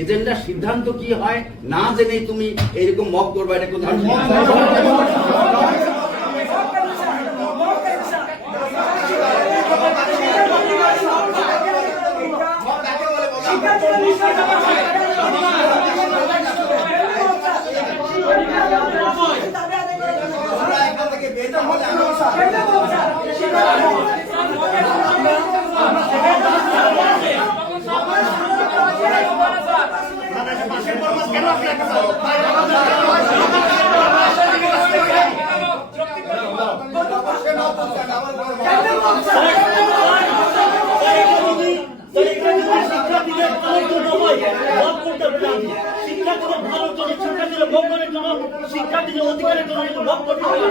এজেন্ডার সিদ্ধান্ত কি হয় না জেনে তুমি এরকম মক করবা, এটা কোথাও শিক্ষার্থীদের অধিকারের জন্য ভোগ করতে হবে।